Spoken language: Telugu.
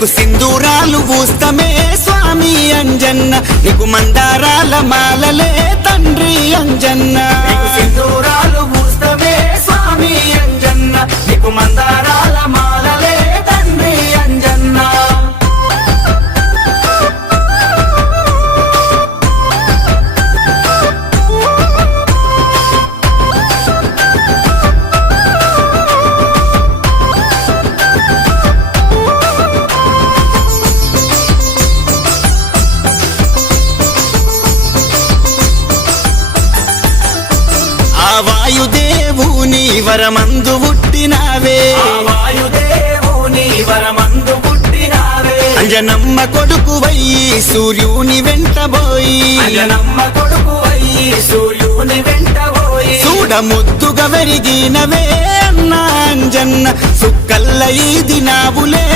నీకు సింధూరాలు పూస్తమే స్వామి అంజన్న, నీకు మందారాల మాలలే తండ్రి అంజన్న. నీకు సింధూరాలు పూస్తమే స్వామి అంజన్న, నీకు మందారాల మాలలే తండ్రి అంజన్న. వాయుదేవుని వరమందు పుట్టినావే, వాయుదేవుని వరమందు పుట్టినావే. అంజనమ్మ కొడుకువయ్యి సూర్యుని వెంటబోయి, అంజనమ్మ కొడుకువయ్యి సూర్యుని వెంటబోయి. చూడ ముద్దుగా వెరిగినవే అన్న అంజన్న, సుక్కల్ల ఈ దినావులే